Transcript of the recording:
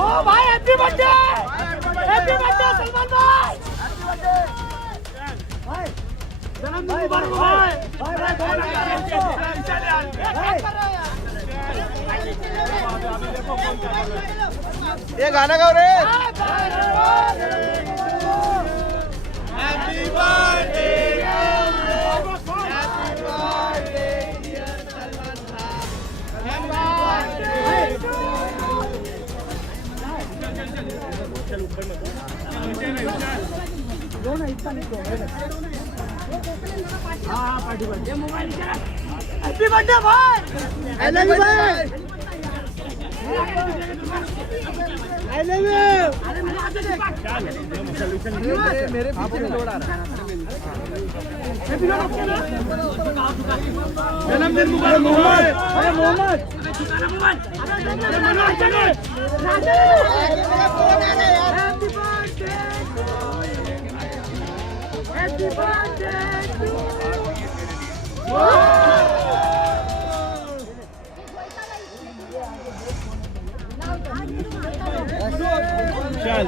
ओ भाई happy birthday Salman भाई। जन्मदिन मुबारक भाई। ये गाना गाओ रे। हैप्पी बर्थडे हैप्पी बर्थडे भाई। आई लव यू भाई। I love you. मेरे पीछे लोड आ रहा है। जन्मदिन मुबारक मोहम्मद। अरे मोहम्मद हैप्पी बर्थडे चल